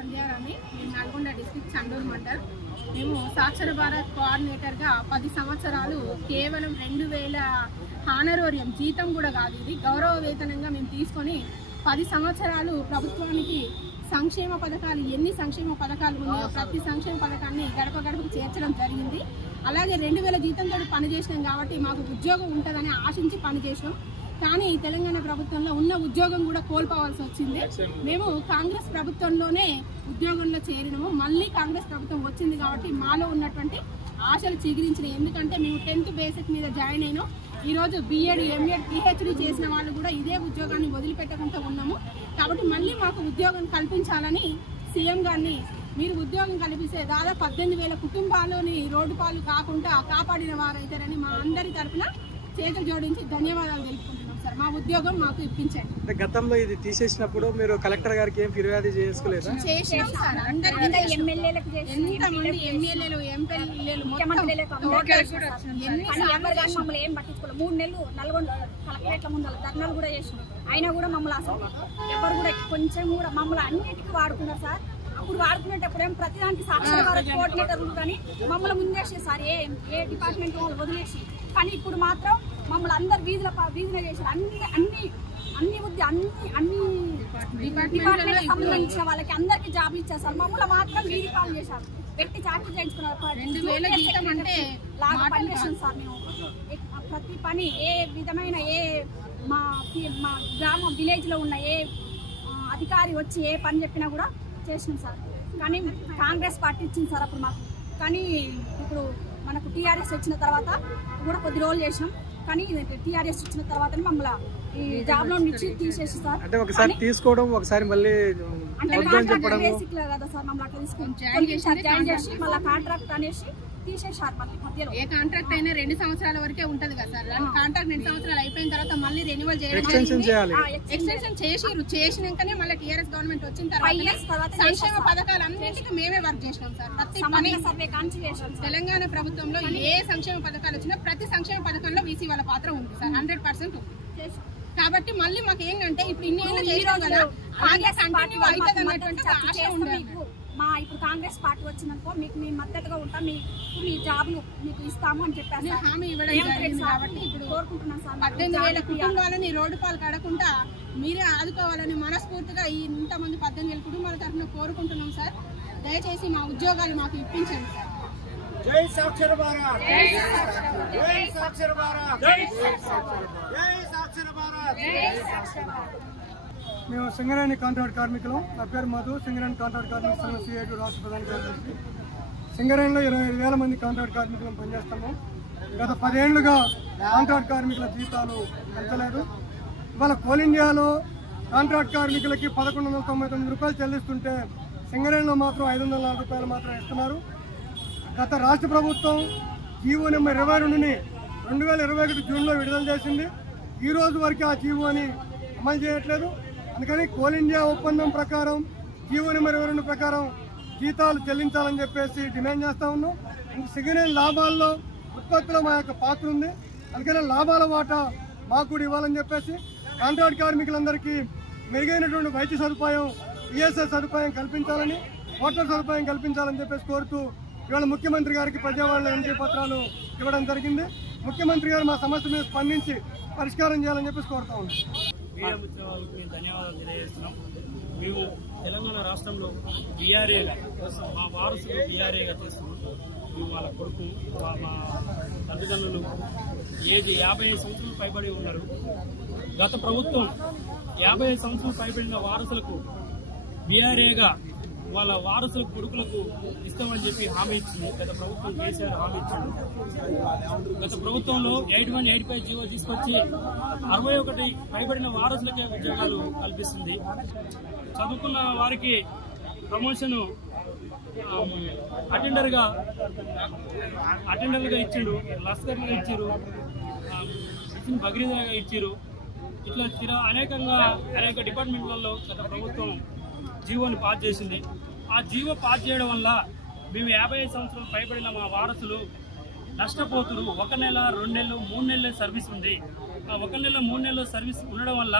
సంధ్యారాణి, మేము నల్గొండ డిస్ట్రిక్ట్ చండూరు మండల్. మేము సాక్షర భారత్ కోఆర్డినేటర్గా 10 సంవత్సరాలు కేవలం 2000 హానరోరియం జీతం కూడా కాదు, ఇది గౌరవ వేతనంగా మేము తీసుకొని 10 సంవత్సరాలు ప్రభుత్వానికి సంక్షేమ పథకాలు, ఎన్ని సంక్షేమ పథకాలు ఉన్నాయో ప్రతి సంక్షేమ పథకాన్ని గడప గడపకు చేర్చడం జరిగింది. అలాగే 2000 జీతంతో పనిచేసినాం కాబట్టి మాకు ఉద్యోగం ఉంటుందని ఆశించి పనిచేసినాం. కానీ తెలంగాణ ప్రభుత్వంలో ఉన్న ఉద్యోగం కూడా కోల్పోవాల్సి వచ్చింది. మేము కాంగ్రెస్ ప్రభుత్వంలోనే ఉద్యోగంలో చేరినాము. మళ్ళీ కాంగ్రెస్ ప్రభుత్వం వచ్చింది కాబట్టి మాలో ఉన్నటువంటి ఆశలు చిగురించినాయి. ఎందుకంటే మేము 10th బేసిక్ మీద జాయిన్ అయినాం. ఈరోజు BEd, MEd, PhD చేసిన వాళ్ళు కూడా ఇదే ఉద్యోగాన్ని వదిలిపెట్టకుండా ఉన్నాము. కాబట్టి మళ్ళీ మాకు ఉద్యోగం కల్పించాలని సీఎం గారిని, మీరు ఉద్యోగం కల్పిస్తే దాదాపు 18,000 కుటుంబాలని రోడ్డు పాలు కాకుండా కాపాడిన వారైతారని మా అందరి తరఫున చేతులు జోడించి ధన్యవాదాలు తెలుపుకుంటున్నాం సార్. మా ఉద్యోగం మాకు ఇప్పించండి. గతంలో ఇది తీసేసినప్పుడు మీరు కలెక్టర్ గారికి ఏం ఫిర్యాదు చేసుకోలేదా? చేసినాం సార్. అందరికీ ఎంతమంది ఎమ్మెల్యేలు, ఎంపీలు, మమ్మల్ని ఏం పట్టించుకోలేదు. 3 నెలలు నల్గొండ కలెక్టరేట్ల ముందు ధర్నాలు కూడా చేసినాం. అయినా కూడా మమ్మల్ని అసలు ఎవరు కూడా కొంచెం కూడా మమ్మల్ని అన్నిటికీ వాడుకున్నారు సార్. అప్పుడు వాడుకునేటప్పుడు ఏం ప్రతిదానికి సాక్షర భారత్ కోఆర్డినేటర్ కానీ మమ్మల్ని ముందేసి సార్ ఏ డిపార్ట్మెంట్ వాళ్ళు వదిలేసి, కానీ ఇప్పుడు మాత్రం మమ్మల్ని అందరు వీధిన చేశారు. అన్ని డిపార్ట్మెంట్ సంబంధించిన వాళ్ళకి అందరికి జాబ్లు ఇచ్చారు సార్. మమ్మల్ని మాత్రం వీధి పాలు చేశారు, పెట్టి చాకరీ చేయించుకున్నారు. 2000 జీతం అంటే లాగా పనిచేసాం సార్. మేము ప్రతి పని ఏ విధమైన మా గ్రామం విలేజ్లో ఉన్న ఏ అధికారి వచ్చి ఏ పని చెప్పినా కూడా చేసినాం సార్. కానీ కాంగ్రెస్ పార్టీ ఇచ్చింది సార్ అప్పుడు మాకు. కానీ ఇప్పుడు మనకు TRS వచ్చిన తర్వాత కూడా కొద్ది రోజులు చేసినాం. కానీ TRS వచ్చిన తర్వాత మమ్మల్ని ఈ జాబ్ లో నుంచి తీసేసి సార్. అంటే ఒకసారి తీసుకోవడం, ఒకసారి మళ్ళీ అంటే బేసిక్ కదా సార్. మమ్మల్ని అట్లా తీసుకొని జాయిన్ చేసి మళ్ళీ కాంట్రాక్ట్ అనేసి తీసేసారు. మళ్ళీ మధ్యలో ఏ కాంట్రాక్ట్ అయినా 2 సంవత్సరాల వరకే ఉంటది కదా సార్. కాంట్రాక్ట్ 2 సంవత్సరాలు అయిపోయిన తర్వాత మళ్ళీ రెన్యువల్ చేయడం, ఎక్స్టెన్షన్ చేసినాక మళ్ళీ TRS గవర్నమెంట్ వచ్చిన తర్వాత సంక్షేమ పథకాలు అన్నింటికి మేమే వర్క్ చేసినాం సార్. ప్రతి పని తెలంగాణ ప్రభుత్వంలో ఏ సంక్షేమ పథకాలు వచ్చినా ప్రతి సంక్షేమ పథకంలో VC వాళ్ళ పాత్ర ఉంది సార్, 100% ఉంది. కాబట్టి మళ్ళీ మాకు ఏంటంటే ఇప్పుడు ఇన్ని ఏళ్ళు చేసాం కదా, కంటిన్యూ అవుతుంది అన్నటువంటి ఆశ ఉండాలి. ఇప్పుడు కాంగ్రెస్ పార్టీ వచ్చిందనుకో మీకు మేము మద్దతుగా ఉంటాం, మీ జాబ్లు మీకు ఇస్తాము అని చెప్పారు హామీ ఇవ్వడం జరిగింది. కాబట్టి ఇప్పుడు కోరుకుంటున్నాం సార్. 18,000 కుటుంబాలని రోడ్డు పాలు కడకుండా మీరే ఆదుకోవాలని మనస్ఫూర్తిగా ఇంతమంది 18,000 కుటుంబాల తరఫున కోరుకుంటున్నాం సార్. దయచేసి మా ఉద్యోగాలు మాకు ఇప్పించండి సార్. జై సాక్షర భారత్, జై సాక్షర భారత్, జై సాక్షర భారత్. మేము సింగరేణి కాంట్రాక్ట్ కార్మికులు. నా పేరు మధు, సింగరేణి కాంట్రాక్ట్ కార్మిక సంఘం CIT రాష్ట్ర ప్రధాన కార్యదర్శి. సింగరేణిలో 25,000 మంది కాంట్రాక్ట్ కార్మికులను పనిచేస్తాము. గత 10 ఏళ్లుగా కాంట్రాక్ట్ కార్మికుల జీతాలు పెంచలేదు. ఇవాళ కోల్ ఇండియాలో కాంట్రాక్ట్ కార్మికులకి 1199 రూపాయలు చెల్లిస్తుంటే సింగరేణిలో మాత్రం 504 రూపాయలు మాత్రం ఇస్తున్నారు. గత రాష్ట్ర ప్రభుత్వం జీవో నెంబర్ 22ని 2021 జూన్లో విడుదల చేసింది. ఈ రోజు వరకు ఆ జీవోని అమలు చేయట్లేదు. అందుకని కోల్ ఇండియా ఒప్పందం ప్రకారం జీవో నెంబర్ 22 ప్రకారం జీతాలు చెల్లించాలని చెప్పేసి డిమాండ్ చేస్తా ఉన్నాం. సింగరేణి లాభాల్లో ఉత్పత్తిలో మా యొక్క పాత్ర ఉంది. అందుకని లాభాల వాటా మాకు కూడా ఇవ్వాలని చెప్పేసి కాంట్రాక్ట్ కార్మికులందరికీ మెరుగైనటువంటి వైద్య సదుపాయం, ESS సదుపాయం కల్పించాలని, వాటర్ సదుపాయం కల్పించాలని చెప్పేసి కోరుతూ ఇవాళ ముఖ్యమంత్రి గారికి ప్రజావాళ్ళ ఎంట్రీ పత్రాలు ఇవ్వడం జరిగింది. ముఖ్యమంత్రి గారు మా సమస్య మీద స్పందించి పరిష్కారం చేయాలని చెప్పేసి కోరుతా ఉన్నాం. ధన్యవాదాలు తెలియజేస్తున్నాం. మేము తెలంగాణ రాష్ట్రంలో BRAగా మా వారసులు BRAగా చేస్తున్నాం. మేము వాళ్ళ కొడుకు, మా తల్లిదండ్రులు ఏజ్ 55 సంవత్సరాలు పైబడి ఉన్నారు. గత ప్రభుత్వం 55 సంవత్సరాలు పైబడిన వారసులకు BRAగా వాళ్ళ వారసుల కొడుకులకు ఇస్తామని చెప్పి హామీ ఇచ్చింది. గత ప్రభుత్వం కేసీఆర్ హామీ ఇచ్చింది. గత ప్రభుత్వంలో 8185 జీవో తీసుకొచ్చి 61 పైబడిన వారసులకే ఉద్యోగాలు కల్పిస్తుంది. చదువుకున్న వారికి ప్రమోషన్ అటెండర్గా ఇచ్చిండు, లస్కర్గా ఇచ్చారు, భగీరథగా ఇచ్చారు. ఇట్లా అనేక డిపార్ట్మెంట్లలో గత ప్రభుత్వం జీవోని పాస్ చేసింది. ఆ జీవో పాస్ చేయడం వల్ల మేము 55 సంవత్సరాలు పైబడిన మా వారసులు నష్టపోతున్నారు. 1 నెల, 2 నెలలు, 3 నెలల సర్వీస్ ఉంది. ఆ 1 నెల, 3 నెలల సర్వీస్ ఉండడం వల్ల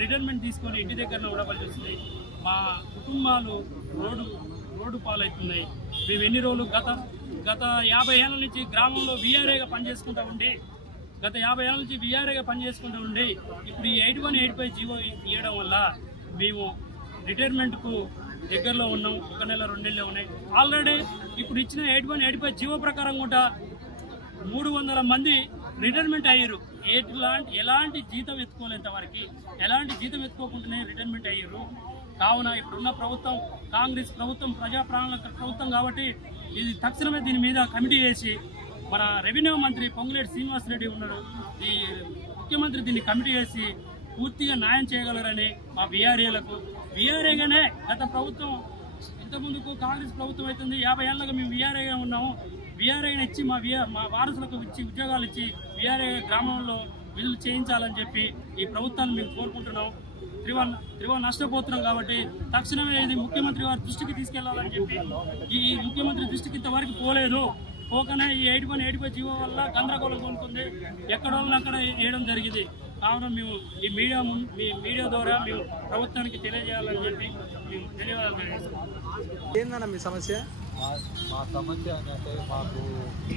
రిటైర్మెంట్ తీసుకొని ఇంటి దగ్గరనే ఉండవలసి వస్తుంది. మా కుటుంబాలు రోడ్డు పాలవుతున్నాయి. మేము ఎన్ని రోజులు గత 50 ఏళ్ళ నుంచి గ్రామంలో వీఆర్ఏగా పనిచేసుకుంటూ ఉండి ఇప్పుడు ఈ 8185 జీవో ఇవ్వడం వల్ల మేము రిటైర్మెంట్కు దగ్గరలో ఉన్నాం. 1 నెల 2 నెలలు ఉన్నాయి. ఆల్రెడీ ఇప్పుడు ఇచ్చిన 8185 జీవో ప్రకారం కూడా 300 మంది రిటైర్మెంట్ అయ్యారు. ఎలాంటి జీతం ఎత్తుకోలేంతవరకు ఎలాంటి జీతం ఎత్తుకోకుండానే రిటైర్మెంట్ అయ్యారు. కావున ఇప్పుడున్న ప్రభుత్వం కాంగ్రెస్ ప్రభుత్వం ప్రజాప్రాణుల ప్రభుత్వం కాబట్టి ఇది తక్షణమే దీని మీద కమిటీ వేసి మన రెవెన్యూ మంత్రి పొంగులేటి శ్రీనివాసరెడ్డి ఉన్నారు. ఈ ముఖ్యమంత్రి దీన్ని కమిటీ వేసి పూర్తిగా న్యాయం చేయగలరని మా వీఆర్ఏగానే గత ప్రభుత్వం ఇంతకుముందుకు కాంగ్రెస్ ప్రభుత్వం అవుతుంది 50 ఏళ్ళగా మేము వీఆర్ఏగా ఉన్నాము. వీఆర్ఏని ఇచ్చి మా వారసులకు ఇచ్చి ఉద్యోగాలు ఇచ్చి వీఆర్ఏ గ్రామంలో విధులు చేయించాలని చెప్పి ఈ ప్రభుత్వాన్ని మేము కోరుకుంటున్నాం. త్రివ నష్టపోతున్నాం కాబట్టి తక్షణమే ఇది ముఖ్యమంత్రి వారి దృష్టికి తీసుకెళ్లాలని చెప్పి ఈ ముఖ్యమంత్రి దృష్టికి ఇంతవరకు పోకనే ఈ 8185 జీవో వల్ల గందరగోళం కొనుక్కుంది. ఎక్కడ వాళ్ళని అక్కడ వేయడం జరిగింది. కావున మేము ఈ మీడియా ద్వారా మేము ప్రభుత్వానికి తెలియజేయాలని చెప్పి మేము ధన్యవాదాలు తెలియజేస్తున్నాం. ఏందన్న మీ సమస్య? మా సమస్య అంటే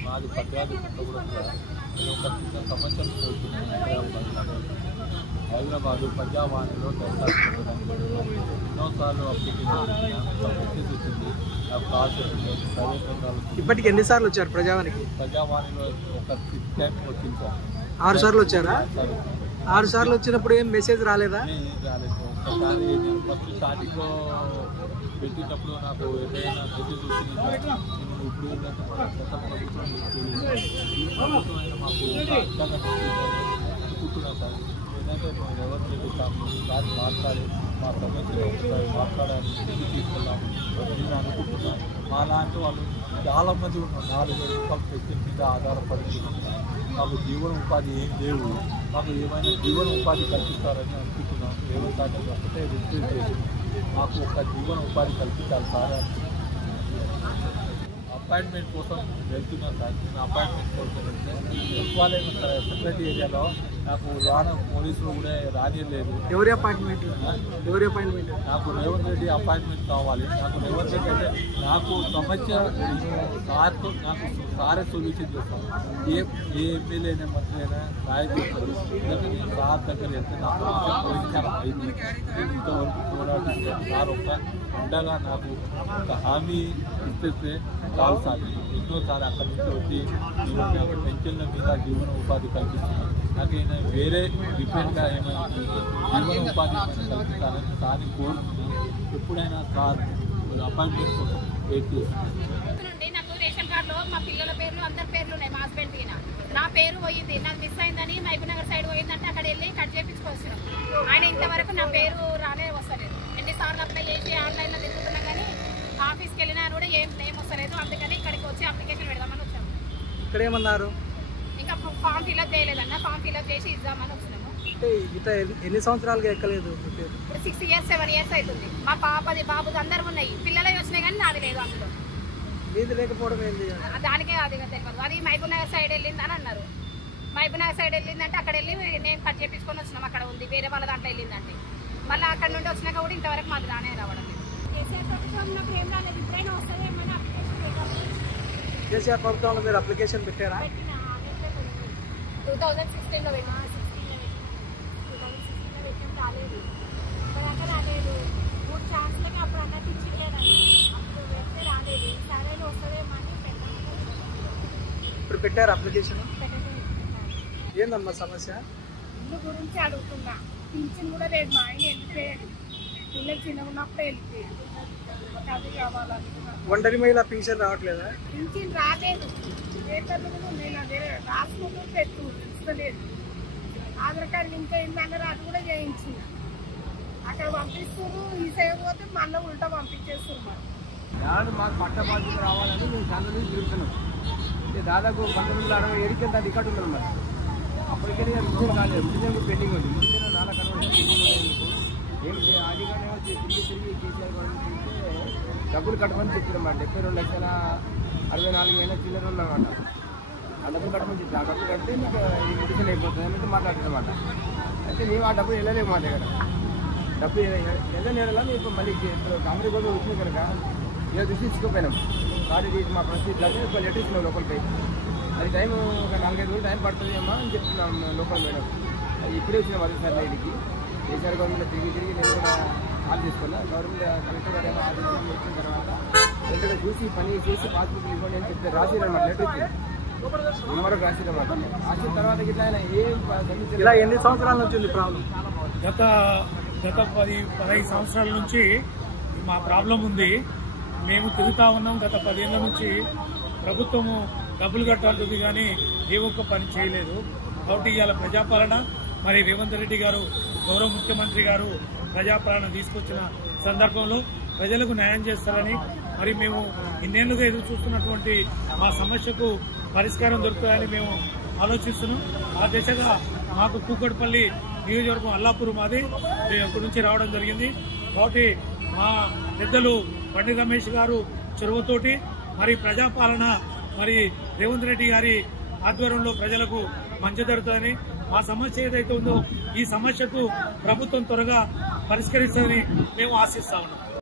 మాది పద్యాలు కూడా నేను ఒక చిన్న సమస్యలు కోరుతున్నాను. హైదరాబాదు ప్రజావాణిలో ఎన్నోసార్లు అప్లికేషన్ వచ్చింది. నాకు కాల్ ప్రైవేట్ రంగాలు ఇప్పటికి ఎన్నిసార్లు వచ్చారు ప్రజావాణికి? ప్రజావాణిలో ఒక 6 టైమ్స్ వచ్చింది సార్. 6 సార్లు వచ్చారా? 6 సార్లు వచ్చినప్పుడు ఏం మెసేజ్ రాలేదా? ఏం రాలేదు. ఒకసారి నేను ఫస్ట్ స్టార్టింగ్లో పెట్టినప్పుడు నాకు ఏదైనా మెసేజ్ వచ్చింది. ఇప్పుడు గత ప్రభుత్వం ఈ ప్రభుత్వం అయినా మాకు అనుకుంటున్నాం సార్. ఏంటంటే మేము ఎవరు చెప్తాము సార్ మాట్లాడి మా సమస్యలు ఒకసారి మాట్లాడాలి తీసుకెళ్ళాము నేను అనుకుంటున్నాను. మా లాంటి వాళ్ళు చాలామంది ఉన్నారు. 4,000 రూపాయలు పెన్షన్ మీద ఆధారపడుతున్నాం. మాకు జీవన ఉపాధి ఏం లేవు. మాకు ఏమైనా జీవన ఉపాధి కల్పిస్తారని అనుకుంటున్నాం. వ్యవసాయం ఒకటే రిక్వెస్ట్ చేసి మాకు ఒక జీవన ఉపాధి కల్పించాలి సార్. అపాయింట్మెంట్ కోసం వెళ్తున్నాను సార్. నేను అపాయింట్మెంట్ కోసం వెళ్తే సచివాలయం సెక్రటరీ ఏరియాలో నాకు పోలీసులు కూడా రానియలేదు. ఎవరి అపాయింట్మెంట్? నాకు రేవంత్ రెడ్డి అపాయింట్మెంట్ కావాలి. నాకు రేవంత్ రెడ్డి అంటే నాకు సమస్య సార్తో నాకు సారే సొల్యూషన్ చేస్తాను. ఏ ఎమ్మెల్యే అయినా మంత్రి అయినా రాయకూడదు. ఎందుకంటే నేను సార్ దగ్గర వెళ్తే నాకు పరిష్కారం అయింది. నేను ఇంతవరకు పోరాటం సార్ ఒక ఉండగా నాకు ఒక హామీ ఇస్తే చాలు సార్. ఎన్నోసారి అక్కడి నుంచి వచ్చి నాకు పెన్షన్ల మీద జీవన ఉపాధి కల్పిస్తున్నాను. నాకైనా వేరే డిఫరెంట్గా ఏమైనా జీవన ఉపాధి కల్పిస్తారని సార్ని కోరుతున్నాను. ఎప్పుడైనా సార్ అపాయింట్మెంట్ కోసం వెయిట్ చేస్తున్నాను. నాకు రేషన్ కార్డులో మా పిల్లల పేర్లు అందరి పేర్లు ఉన్నాయి. మా హస్బెండ్ నా పేరు పోయింది. నాకు మిస్ అయిందని మహబూబ్నగర్ సైడ్ పోయిందంటే అక్కడ వెళ్ళి కట్ చేయించుకొస్తున్నాం. ఆయన ఇంతవరకు నా పేరు వస్తలేదు. ఎన్నిసార్లు అప్లై చేసి ఆన్లైన్లో తిరుగుతున్నా కానీ ఆఫీస్కి వెళ్ళినా కూడా ఏం వస్తలేదు. అందుకని ఇక్కడికి వచ్చి అప్లికేషన్ పెడదామని వచ్చాము. ఇక్కడ ఏమన్నారు? ఇంకా ఫామ్ ఫిల్అప్ చేయలేదన్న. ఫామ్ ఫిల్అప్ చేసి ఇద్దామని వచ్చినాము. ఇట్లా ఎన్ని సంవత్సరాలుగా ఎక్కలేదు? ఇప్పుడు 6 years 7 years అవుతుంది. మా పాపది బాబుది అందరూ ఉన్నాయి. పిల్లలవి వచ్చినాయి కానీ నాది లేదు. అందులో మీది లేకపోవడం ఏంటి? దానికే అది తెలియదు. అది మహబూబ్నగర్ సైడ్ వెళ్ళిందని అన్నారు. మహబూబ్నగర్ సైడ్ వెళ్ళిందంటే అక్కడ వెళ్ళి నేను కట్ చేయించుకొని వచ్చినాం. అక్కడ ఉంది వేరే వాళ్ళ దాంట్లో వెళ్ళిందంటే మళ్ళీ అక్కడ నుండి వచ్చినాక కూడా ఇంతవరకు మాది రానే రావడం లేదు. కేసీఆర్ ప్రభుత్వంలో మీరు అప్లికేషన్ పెట్టారా? 2016లో పెట్టినా. 2016లో పెట్టిన రాలేదు. ఇప్పటిదాకా రాలేదు. 3 ఛాన్స్లకి అప్పుడు అన్నట్టు ఇచ్చిలేదండి. అప్పుడు పెడితే రాలేదు. సరే వస్తుందేమో అని పెట్టాను. ఇప్పుడు పెట్టారు అప్లికేషన్? పెట్టలేదు. ఏందమ్మా సమస్య? ఇల్లు గురించి అడుగుతున్నా. పింఛన్ కూడా లేదు. మా ఆయన వెళ్ళిపోయాడు. పిల్లలు చిన్నగా ఉన్నప్పుడే వెళ్ళిపోయాడు. అది కావాలనుకున్నా. ఒంటరి మహిళ పింఛన్ రావట్లేదా? పింఛన్ రాలేదు. పేపర్లు కూడా నేను అదే రాసుకుంటూ ఇస్తలేదు. ఆధార్ కార్డు ఇంకా ఏంటన్నారు అది కూడా చేయించిన. అక్కడ పంపిస్తున్నారు. ఈ చేయకపోతే మళ్ళీ ఉల్టా పంపించేస్తున్నారు. మాకు పట్ట బాధ్యత రావాలని మేము చాలా నుంచి తిరుగుతున్నాం. దాదాపు 1967 దాని రికార్డు ఉందన్నమాట. అప్పటికే రిజన్ కాలేదు. రిజన్ పెండింగ్ ఉంది. రిజన్ నాలా కన్వర్షన్ ఏం అధికారులు తిరిగి కేసీఆర్ గవర్నమెంట్ డబ్బులు కట్టమని చెప్పారన్నమాట. 72,64,000 చిల్లర ఉందన్నమాట. ఆ డబ్బులు కట్టమని చెప్పి ఆ డబ్బులు కడితే మీకు రిజన్ అయిపోతుంది అని మాట్లాడుతున్నమాట. అయితే మేము ఆ డబ్బులు వెళ్ళలేము మా దగ్గర. డబ్బు నెల మీకు మళ్ళీ ఇప్పుడు కాంగ్రెస్ గవర్నమెంట్ వచ్చింది కనుక ఏదో తీసుకోపోయినాం ఆల్రెడీ మా పరిస్థితులు ఒక లెటర్ ఇచ్చినాం లోపలిపై అది టైం ఒక 4-5 రోజులు టైం పడుతుంది అమ్మా అని చెప్తున్నాం లోపల మేడం అది ఇప్పుడే వచ్చిన వాళ్ళు సార్ ఇంటికి కేసీఆర్ గవర్నమెంట్ తిరిగి నేను కూడా కాల్ చేసుకున్నా గవర్నమెంట్ కలెక్టర్ గారు ఆదేశం వచ్చిన తర్వాత వెంటనే చూసి పని చేసి పాస్బుక్ ఇవ్వండి అని చెప్తే రాసిరన్నమాట లెటర్ ఇచ్చింది నెంబర్ రాసిరన్నమాట రాసిన తర్వాత ఇట్లా ఆయన ఇలా ఎన్ని సంవత్సరాల నుంచి ఉంది ప్రాబ్లం? గత 10-15 సంవత్సరాల నుంచి మా ప్రాబ్లం ఉంది. మేము తిరుగుతా ఉన్నాం. గత 10 ఏళ్ల నుంచి ప్రభుత్వము డబ్బులు కట్టాల్సింది కానీ ఏ ఒక్క పని చేయలేదు. కాబట్టి ఇవాళ ప్రజాపాలన మరి రేవంత్ రెడ్డి గారు గౌరవ ముఖ్యమంత్రి గారు ప్రజాపాలన తీసుకొచ్చిన సందర్భంలో ప్రజలకు న్యాయం చేస్తారని మరి మేము ఇన్నేళ్లుగా ఎదురు చూస్తున్నటువంటి మా సమస్యకు పరిష్కారం దొరుకుతుందని మేము ఆలోచిస్తున్నాం. ఆ దిశగా మాకు కూకట్పల్లి నియోజకవర్గం అల్లాపూర్ మాది అక్కడి నుంచి రావడం జరిగింది. కాబట్టి మా పెద్దలు బండి రమేష్ గారు చొరవతోటి మరి ప్రజాపాలన మరి రేవంత్ రెడ్డి గారి ఆధ్వర్యంలో ప్రజలకు మంచి జరుగుతుందని మా సమస్య ఏదైతే ఉందో ఈ సమస్యకు ప్రభుత్వం త్వరగా పరిష్కరిస్తుందని మేము ఆశిస్తా ఉన్నాం.